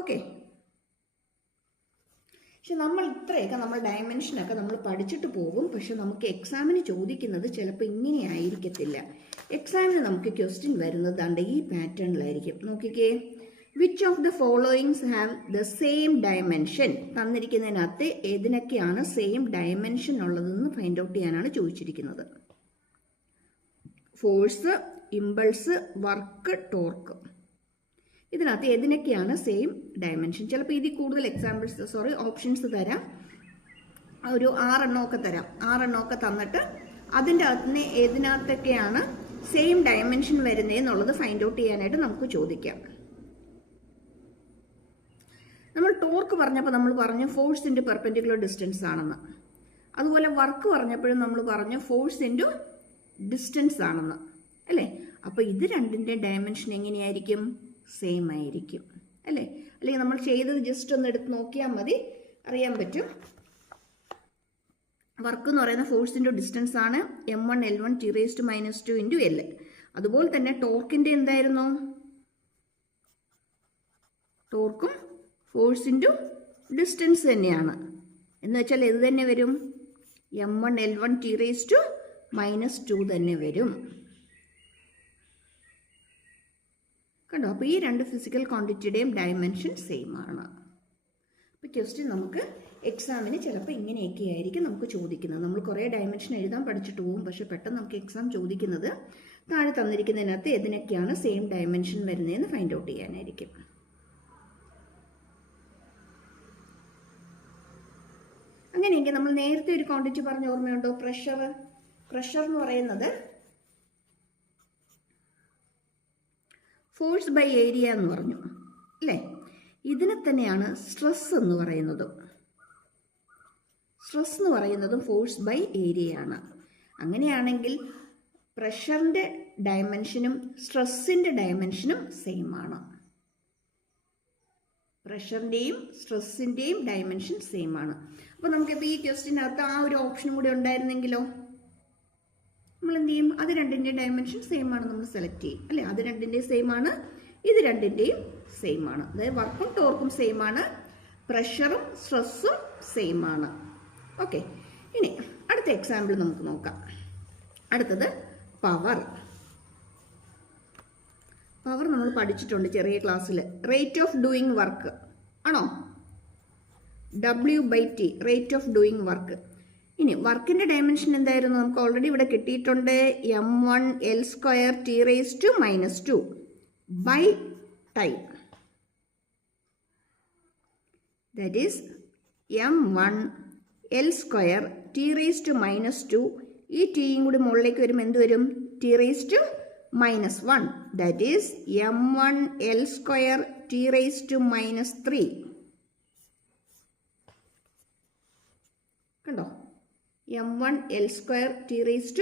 ഓക്കെ. പക്ഷെ നമ്മൾ ഇത്രയൊക്കെ നമ്മൾ ഡയമെൻഷനൊക്കെ നമ്മൾ പഠിച്ചിട്ട് പോകും. പക്ഷെ നമുക്ക് എക്സാമിന് ചോദിക്കുന്നത് ചിലപ്പോൾ ഇങ്ങനെ ആയിരിക്കത്തില്ല. എക്സാമിന് നമുക്ക് ക്വസ്റ്റ്യൻ വരുന്നത് ദാണ്ട് ഈ പാറ്റേണിലായിരിക്കും. നോക്കിക്കേ, which of the followings have the same dimension? തന്നിരിക്കുന്നതിനകത്ത് ഏതിനൊക്കെയാണ് സെയിം ഡയമെൻഷൻ ഉള്ളതെന്ന് ഫൈൻഡ് ഔട്ട് ചെയ്യാനാണ് ചോദിച്ചിരിക്കുന്നത്. Force, impulse, work, torque. ഇതിനകത്ത് ഏതിനൊക്കെയാണ് സെയിം ഡയമെൻഷൻ? ചിലപ്പോൾ ഇതിൽ കൂടുതൽ ഓപ്ഷൻസ് തരാം. ഒരു 6 എണ്ണമൊക്കെ തരാം. 6 എണ്ണമൊക്കെ തന്നിട്ട് അതിൻ്റെ അകത്ത് ഏതിനകത്തൊക്കെയാണ് സെയിം ഡയമെൻഷൻ വരുന്നതെന്നുള്ളത് ഫൈൻഡ് ഔട്ട് ചെയ്യാനായിട്ട് നമുക്ക് ചോദിക്കാം. നമ്മൾ ടോർക്ക് പറഞ്ഞപ്പോൾ നമ്മൾ പറഞ്ഞു ഫോഴ്സ് ഇൻറ്റു പെർപെൻഡിക്കുലർ ഡിസ്റ്റൻസ് ആണെന്ന്. അതുപോലെ വർക്ക് പറഞ്ഞപ്പോഴും നമ്മൾ പറഞ്ഞു ഫോഴ്സ് ഇൻറ്റു ഡിസ്റ്റൻസ് ആണെന്ന് അല്ലേ. അപ്പോൾ ഇത് രണ്ടിൻ്റെ ഡയമെൻഷൻ എങ്ങനെയായിരിക്കും? സെയിം ആയിരിക്കും അല്ലേ. അല്ലെങ്കിൽ നമ്മൾ ചെയ്തത് ജസ്റ്റ് ഒന്ന് എടുത്ത് നോക്കിയാൽ മതി, അറിയാൻ പറ്റും. വർക്ക് എന്ന് പറയുന്ന ഫോഴ്സ് ഇൻറ്റു ഡിസ്റ്റൻസ് ആണ്. m1 L1 T⁻² L. അതുപോലെ തന്നെ ടോർക്കിൻ്റെ എന്തായിരുന്നു? ടോർക്കും ഫോഴ്സ് ഇൻറ്റു ഡിസ്റ്റൻസ് തന്നെയാണ്. എന്ന് വെച്ചാൽ ഇത് തന്നെ വരും, m1 L1 T⁻² തന്നെ വരും. കണ്ടോ? അപ്പോൾ ഈ രണ്ട് ഫിസിക്കൽ ക്വാണ്ടിറ്റിയുടെയും ഡയമെൻഷൻ സെയിം ആണ്. അപ്പോൾ ക്വസ്റ്റ്യൻ നമുക്ക് എക്സാമിന് ചിലപ്പോൾ ഇങ്ങനെയൊക്കെ ആയിരിക്കും നമുക്ക് ചോദിക്കുന്നത്. നമ്മൾ കുറേ ഡയമെൻഷൻ എഴുതാൻ പഠിച്ചിട്ട് പോകും. പക്ഷെ പെട്ടെന്ന് നമുക്ക് എക്സാം ചോദിക്കുന്നത് താഴെ തന്നിരിക്കുന്നതിനകത്ത് ഏതിനൊക്കെയാണ് സെയിം ഡയമെൻഷൻ വരുന്നതെന്ന് ഫൈൻഡ് ഔട്ട് ചെയ്യാനായിരിക്കും. അങ്ങനെയെങ്കിൽ നമ്മൾ നേരത്തെ ഒരു ക്വാണ്ടിറ്റി പറഞ്ഞ ഓർമ്മയുണ്ടോ? പ്രഷർ. പ്രഷർ എന്ന് പറയുന്നത് ഫോഴ്സ് ബൈ ഏരിയ എന്ന് പറഞ്ഞു അല്ലേ. ഇതിനെ തന്നെയാണ് സ്ട്രെസ് എന്ന് പറയുന്നതും. സ്ട്രെസ് എന്ന് പറയുന്നതും ഫോഴ്സ് ബൈ ഏരിയ ആണ്. അങ്ങനെയാണെങ്കിൽ പ്രഷറിൻ്റെ ഡയമെൻഷനും സ്ട്രെസ്സിൻ്റെ ഡയമെൻഷനും സെയിം ആണ്. പ്രഷറിൻ്റെയും സ്ട്രെസ്സിൻ്റെയും ഡയമെൻഷൻ സെയിം ആണ്. അപ്പോൾ നമുക്കിപ്പോൾ ഈ ക്വസ്റ്റിനകത്ത് ആ ഒരു ഓപ്ഷനും കൂടി ഉണ്ടായിരുന്നെങ്കിലോ നമ്മൾ എന്ത് ചെയ്യും? അത് രണ്ടിൻ്റെയും ഡയമെൻഷൻ സെയിം ആണ്, നമ്മൾ സെലക്ട് ചെയ്യും അല്ലേ. അത് രണ്ടിൻ്റെയും സെയിം ആണ്, ഇത് രണ്ടിൻ്റെയും സെയിം ആണ്. അതായത് വർക്കും ടോർക്കും സെയിം ആണ്, പ്രഷറും സ്ട്രെസ്സും സെയിം ആണ്. ഓക്കെ. ഇനി അടുത്ത എക്സാമ്പിൾ നമുക്ക് നോക്കാം. അടുത്തത് പവർ. പവർ നമ്മൾ പഠിച്ചിട്ടുണ്ട് ചെറിയ ക്ലാസ്സിൽ. റേറ്റ് ഓഫ് ഡൂയിങ് വർക്ക് ആണോ? W/T, rate of doing work. ഇനി വർക്കിൻ്റെ ഡയമെൻഷൻ എന്തായിരുന്നു? നമുക്ക് ഓൾറെഡി ഇവിടെ കിട്ടിയിട്ടുണ്ട്. m1 L² T⁻² by time. That is m1 L² T⁻². ഈ ടിയും കൂടി മുകളിലേക്ക് വരുമ്പോൾ എന്ത് വരും? T⁻⁻1. That is m1 L² T⁻³ കണ്ടോ? m1 L² T⁻³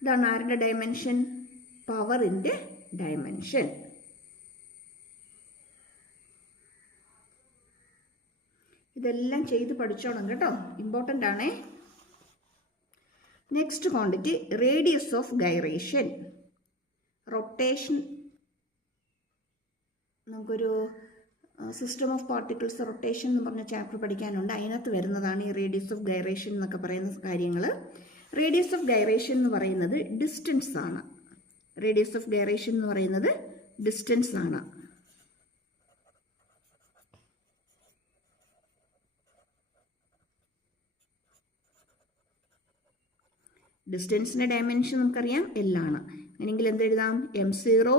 ഇതാണ് ആരുടെ ഡയമെൻഷൻ? പവറിൻ്റെ ഡയമെൻഷൻ. ഇതെല്ലാം ചെയ്ത് പഠിച്ചോണം കേട്ടോ, ഇമ്പോർട്ടൻ്റ് ആണേ. Next quantity radius of gyration. Rotation നമുക്കൊരു സിസ്റ്റം ഓഫ് പാർട്ടിക്കിൾസ് റൊട്ടേഷൻ എന്ന് പറഞ്ഞ ചാപ്റ്റർ പഠിക്കാനുണ്ട്. അതിനകത്ത് വരുന്നതാണ് ഈ റേഡിയസ് ഓഫ് ഗൈറേഷൻ എന്നൊക്കെ പറയുന്ന കാര്യങ്ങൾ. റേഡിയസ് ഓഫ് ഗൈറേഷൻ എന്ന് പറയുന്നത് ഡിസ്റ്റൻസ് ആണ്. റേഡിയസ് ഓഫ് ഗൈറേഷൻ എന്ന് പറയുന്നത് ഡിസ്റ്റൻസ് ആണ്. ഡിസ്റ്റൻസിൻ്റെ ഡയമെൻഷൻ നമുക്കറിയാം L ആണ്. അങ്ങനെയെങ്കിൽ എന്തെഴുതാം? M0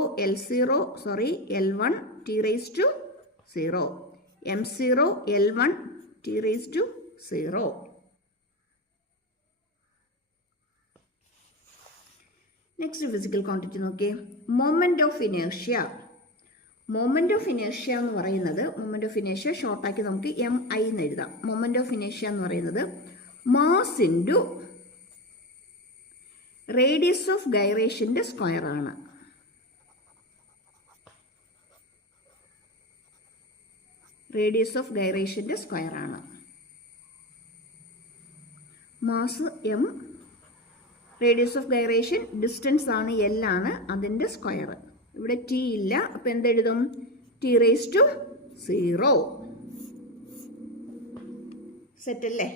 L1 T raised to 0. M0 L1 T raised to 0. Next physical quantity നോക്കിയേ. Moment of inertia. Moment of inertia എന്ന് പറയുന്നത്, മൊമെന്റ് ഓഫ് ഇനേർഷ്യ ഷോർട്ടാക്കി നമുക്ക് MI എന്ന് എഴുതാം. മൊമെന്റ് ഓഫ് ഇനേർഷ്യ എന്ന് പറയുന്നത് മാസ് ഇൻറ്റു റേഡിയസ് ഓഫ് ഗൈറേഷൻ്റെ സ്ക്വയർ ആണ്. റേഡിയസ് ഓഫ് ഗൈറേഷൻ്റെ സ്ക്വയർ ആണ്. Mass M, radius of gyration distance ആണ് L ആണ്, അതിൻ്റെ സ്ക്വയർ. ഇവിടെ T ഇല്ല, അപ്പം എന്തെഴുതും? T raised to 0. സെറ്റ് അല്ലേ?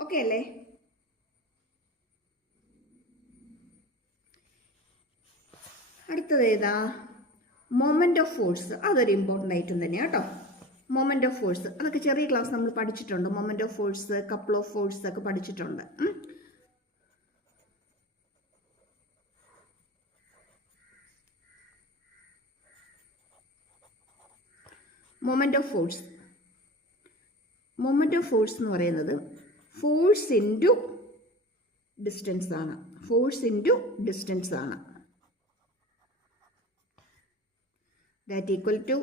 ഓക്കെ അല്ലേ? അടുത്തത് ഏതാ? Moment of force. അതൊരു ഇമ്പോർട്ടൻ്റ് ഐറ്റം തന്നെയാണ് കേട്ടോ. മൊമെന്റ് ഓഫ് ഫോഴ്സ് അതൊക്കെ ചെറിയ ക്ലാസ് നമ്മൾ പഠിച്ചിട്ടുണ്ട്. Moment of force, couple of force ഒക്കെ പഠിച്ചിട്ടുണ്ട്. Moment of force. Moment of force എന്ന് പറയുന്നത് ഫോഴ്സ് ഇൻറ്റു ഡിസ്റ്റൻസ് ആണ്. ഫോഴ്സ് ഇൻറ്റു ഡിസ്റ്റൻസ് ആണ്. ദാറ്റ് ഈക്വൽ ടു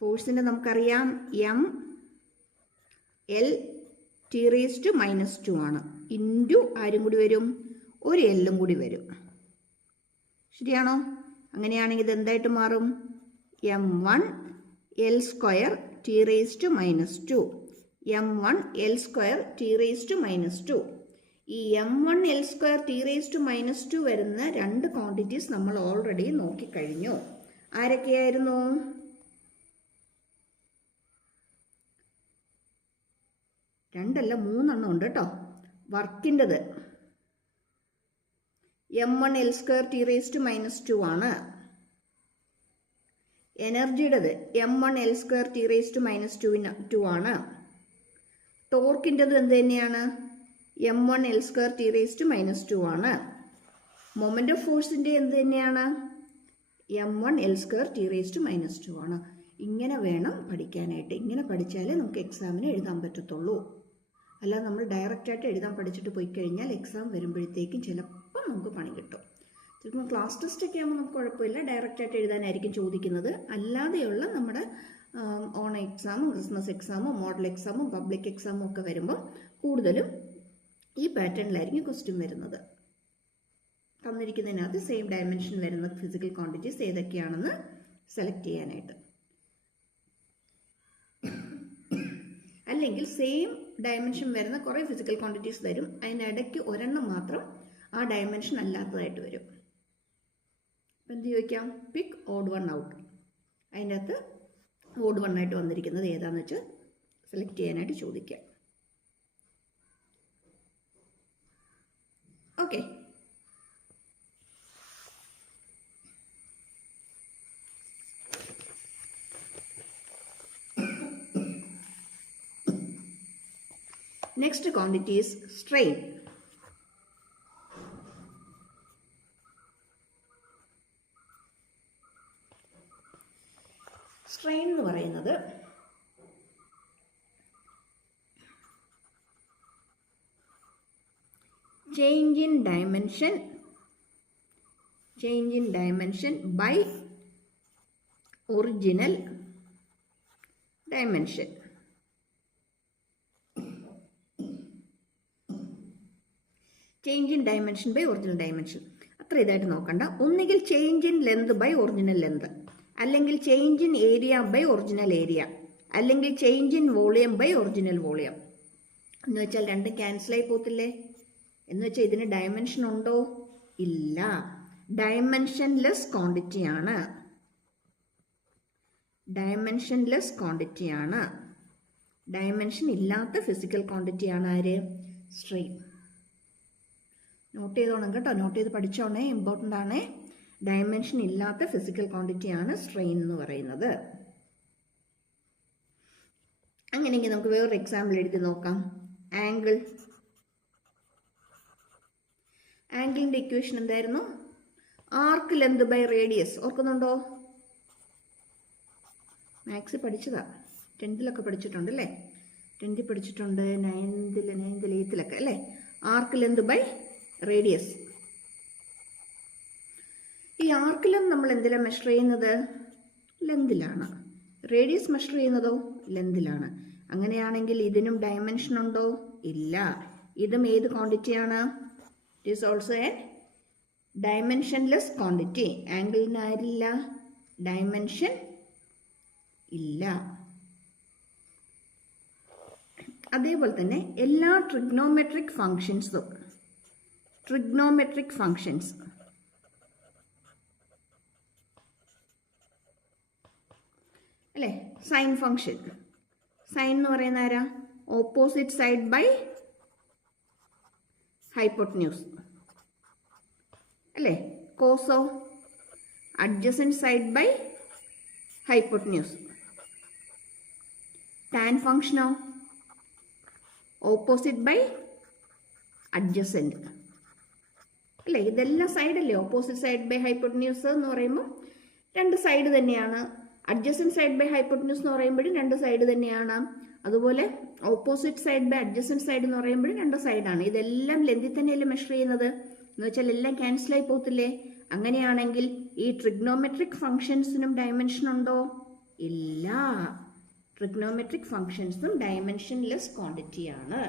ഫോഴ്സിൻ്റെ നമുക്കറിയാം M L T raised to -2 ആണ്. ഇൻറ്റു ആരും കൂടി വരും? ഒരു Lഉം കൂടി വരും. ശരിയാണോ? അങ്ങനെയാണെങ്കിൽ ഇത് എന്തായിട്ട് മാറും? M1 L square T raised to -2. M1 L square T raised to -2. ഈ M1 L square T raised to -2 വരുന്ന രണ്ട് ക്വാണ്ടിറ്റീസ് നമ്മൾ ഓൾറെഡി നോക്കിക്കഴിഞ്ഞു. ആരൊക്കെയായിരുന്നു? രണ്ടല്ല, 3 എണ്ണം ഉണ്ട് കേട്ടോ. വർക്കിൻ്റെത് M1 L square T raised to -2 ആണ്. എനർജിയുടേത് M1 L square T raised to -2 ആണ്. ടോർക്കിൻ്റെത് എന്ത് തന്നെയാണ്? M1 L square T raised to -2 ആണ്. മൊമെന്റ് ഓഫ് ഫോഴ്സിൻ്റെ എന്ത് തന്നെയാണ്? M1 L square T raised to -2 ആണ്. ഇങ്ങനെ വേണം പഠിക്കാനായിട്ട്. ഇങ്ങനെ പഠിച്ചാലേ നമുക്ക് എക്സാമിന് എഴുതാൻ പറ്റത്തുള്ളൂ. അല്ലാതെ നമ്മൾ ഡയറക്റ്റായിട്ട് എഴുതാൻ പഠിച്ചിട്ട് പോയി കഴിഞ്ഞാൽ എക്സാം വരുമ്പോഴത്തേക്കും ചിലപ്പോൾ നമുക്ക് പണി കിട്ടും. ചിലപ്പോൾ ക്ലാസ് ടെസ്റ്റ് ഒക്കെ ആകുമ്പോൾ നമുക്ക് കുഴപ്പമില്ല, ഡയറക്റ്റായിട്ട് എഴുതാനായിരിക്കും ചോദിക്കുന്നത്. അല്ലാതെയുള്ള നമ്മുടെ ഓൺ എക്സാമും ക്രിസ്മസ് എക്സാമും മോഡൽ എക്സാമും പബ്ലിക് എക്സാമും ഒക്കെ വരുമ്പോൾ കൂടുതലും ഈ പാറ്റേണിലായിരിക്കും ക്വസ്റ്റ്യൻ വരുന്നത്. തന്നിരിക്കുന്നതിനകത്ത് സെയിം ഡയമെൻഷൻ വരുന്ന ഫിസിക്കൽ ക്വാണ്ടിറ്റീസ് ഏതൊക്കെയാണെന്ന് സെലക്ട് ചെയ്യാനായിട്ട്. അല്ലെങ്കിൽ സെയിം ഡയമെൻഷൻ വരുന്ന കുറേ ഫിസിക്കൽ ക്വാണ്ടിറ്റീസ് തരും, അതിനിടയ്ക്ക് ഒരെണ്ണം മാത്രം ആ ഡയമെൻഷൻ അല്ലാത്തതായിട്ട് വരും. അപ്പം എന്ത് ചോദിക്കാം? പിക്ക് ഓഡ് വൺ ഔട്ട്. അതിൻ്റെ അകത്ത് ഓഡ് വൺ ആയിട്ട് വന്നിരിക്കുന്നത് ഏതാണെന്ന് വെച്ച് സെലക്ട് ചെയ്യാനായിട്ട് ചോദിക്കാം. Okay. Next quantity is strain. Strain എന്ന് പറയുന്നത് change in dimension by original dimension. Change in dimension by original dimension. അത്ര ഇതായിട്ട് നോക്കണ്ട. ഒന്നുകിൽ change in length by original length, അല്ലെങ്കിൽ change in area by original area, അല്ലെങ്കിൽ change in volume by original volume. എന്ന് വെച്ചാൽ രണ്ടും ക്യാൻസലായി പോകത്തില്ലേ? എന്ന് വെച്ചാൽ ഇതിന് ഡയമെൻഷൻ ഉണ്ടോ? ഇല്ല. ഡയമെൻഷൻലെസ് ക്വാണ്ടിറ്റിയാണ്. ഡയമെൻഷൻലെസ് ക്വാണ്ടിറ്റിയാണ്. ഡയമെൻഷൻ ഇല്ലാത്ത ഫിസിക്കൽ ക്വാണ്ടിറ്റിയാണ് ആര്? സ്ട്രെയിൻ. നോട്ട് ചെയ്തോണം കേട്ടോ, നോട്ട് ചെയ്ത് പഠിച്ചോണേ, ഇമ്പോർട്ടൻ്റ് ആണേ. ഡയമെൻഷൻ ഇല്ലാത്ത ഫിസിക്കൽ ക്വാണ്ടിറ്റിയാണ് സ്ട്രെയിൻ എന്ന് പറയുന്നത്. അങ്ങനെയെങ്കിൽ നമുക്ക് വേറൊരു എക്സാമ്പിൾ എഴുതി നോക്കാം. ആംഗിൾ. ആംഗിളിൻ്റെ ഇക്വേഷൻ എന്തായിരുന്നു? ആർക്ക് ലെന്ത് ബൈ റേഡിയസ്. ഓർക്കുന്നുണ്ടോ? മാത്സ് പഠിച്ചതാ, 10th പഠിച്ചിട്ടുണ്ട് അല്ലേ? 10th പഠിച്ചിട്ടുണ്ട്, 9th 8th അല്ലേ? ആർക്ക് ലെന്ത് ബൈ റേഡിയസ്. ഈ ആർക്ക് ലെന്ത് നമ്മൾ എന്തിലാണ് മെഷർ ചെയ്യുന്നത്? ലെന്തിലാണ്. റേഡിയസ് മെഷർ ചെയ്യുന്നതോ ലെന്തിലാണ്. അങ്ങനെയാണെങ്കിൽ ഇതിനും ഡയമെൻഷൻ ഉണ്ടോ? ഇല്ല. ഇതും ഏത് ക്വാണ്ടിറ്റിയാണ്? It is also a dimensionless quantity. ആംഗിളിന് ആരില്ല? ഡയമെൻഷൻ ഇല്ല. അതേപോലെ തന്നെ എല്ലാ ട്രിഗ്നോമെട്രിക് ഫങ്ഷൻസും, ട്രിഗ്നോമെട്രിക് ഫങ്ഷൻസ് അല്ലേ? Sine function. സൈൻ എന്ന് പറയുന്ന ആരാ? ഓപ്പോസിറ്റ് സൈഡ് ബൈ ഹൈപ്പോട്ടന്യൂസ് അല്ലേ? കോസോ adjacent side by hypotenuse. Tan ഫങ്ഷനോ ഓപ്പോസിറ്റ് ബൈ അഡ്ജസൻറ്റ് അല്ലേ? ഇതെല്ലാം സൈഡല്ലേ? ഓപ്പോസിറ്റ് സൈഡ് ബൈ ഹൈപ്പോട്ടന്യൂസ് എന്ന് പറയുമ്പോൾ രണ്ട് സൈഡ് തന്നെയാണ്. അഡ്ജസൻറ്റ് സൈഡ് ബൈ ഹൈപ്പോട്ടന്യൂസ് എന്ന് പറയുമ്പോഴും രണ്ട് സൈഡ് തന്നെയാണ്. അതുപോലെ opposite side by adjacent side എന്ന് പറയുമ്പോഴും രണ്ട് സൈഡാണ്. ഇതെല്ലാം ലെന്തിൽ തന്നെയല്ലേ മെഷർ ചെയ്യുന്നത്? എന്ന് വെച്ചാൽ എല്ലാം ക്യാൻസലായി പോകത്തില്ലേ? അങ്ങനെയാണെങ്കിൽ ഈ ട്രിഗ്നോമെട്രിക് ഫങ്ഷൻസിനും ഡയമെൻഷൻ ഉണ്ടോ? ഇല്ല. ട്രിഗ്നോമെട്രിക് ഫങ്ഷൻസും ഡയമെൻഷൻലെസ് ക്വാണ്ടിറ്റിയാണ്.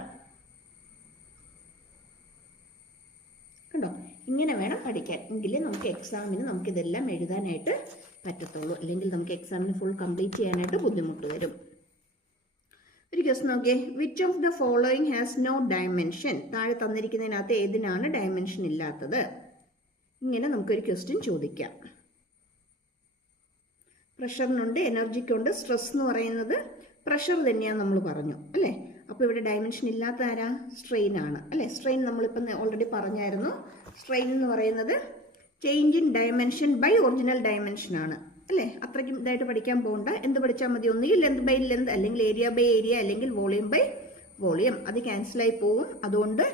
കണ്ടോ? ഇങ്ങനെ വേണം പഠിക്കാൻ, എങ്കിലേ നമുക്ക് എക്സാമിന് നമുക്കിതെല്ലാം എഴുതാനായിട്ട് പറ്റത്തുള്ളൂ. അല്ലെങ്കിൽ നമുക്ക് എക്സാമിന് ഫുൾ കംപ്ലീറ്റ് ചെയ്യാനായിട്ട് ബുദ്ധിമുട്ട് വരും. ഒരു ക്വസ്റ്റ്യൻ നോക്കിയേ. Which of the following has no dimension. താഴെ തന്നിരിക്കുന്നതിനകത്ത് ഏതിനാണ് ഡയമെൻഷൻ ഇല്ലാത്തത്? ഇങ്ങനെ നമുക്കൊരു ക്വസ്റ്റ്യൻ ചോദിക്കാം. പ്രഷറിനുണ്ട്, എനർജിക്കുണ്ട്. സ്ട്രെസ് എന്ന് പറയുന്നത് പ്രഷർ തന്നെയാണ് നമ്മൾ പറഞ്ഞു അല്ലേ? അപ്പോൾ ഇവിടെ ഡയമെൻഷൻ ഇല്ലാത്ത ആരാ? സ്ട്രെയിൻ ആണ് അല്ലേ? സ്ട്രെയിൻ നമ്മളിപ്പം ഓൾറെഡി പറഞ്ഞായിരുന്നു. സ്ട്രെയിൻ എന്ന് പറയുന്നത് change in dimension by original dimension ആണ് അല്ലേ? അത്രയ്ക്കും ഇതായിട്ട് പഠിക്കാൻ പോകണ്ട. എന്ത് പഠിച്ചാൽ മതി? ഒന്നുകിൽ ലെന്ത് ബൈ ലെന്ത്, അല്ലെങ്കിൽ ഏരിയ ബൈ ഏരിയ, അല്ലെങ്കിൽ വോളിയം ബൈ വോളിയം. അത് ക്യാൻസലായി പോവും. അതുകൊണ്ട്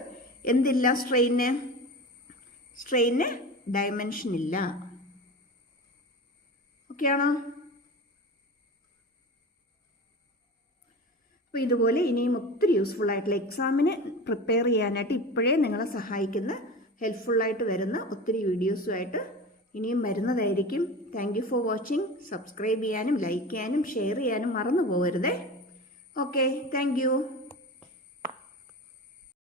എന്തില്ല സ്ട്രെയിന്? സ്ട്രെയിന് ഡയമെൻഷൻ ഇല്ല. ഓക്കെ ആണോ? അപ്പോൾ ഇതുപോലെ ഇനിയും ഒത്തിരി യൂസ്ഫുൾ ആയിട്ടുള്ള എക്സാമിന് പ്രിപ്പയർ ചെയ്യാനായിട്ട് ഇപ്പോഴേ നിങ്ങളെ സഹായിക്കുന്ന ഹെൽപ്ഫുള്ളായിട്ട് വരുന്ന ഒത്തിരി വീഡിയോസുമായിട്ട് ഇനിയും വരുന്നതായിരിക്കും. Thank you for watching. Subscribe ചെയ്യാനും ലൈക്ക് ചെയ്യാനും ഷെയർ ചെയ്യാനും മറന്നു പോകരുതേ. Okay, thank U.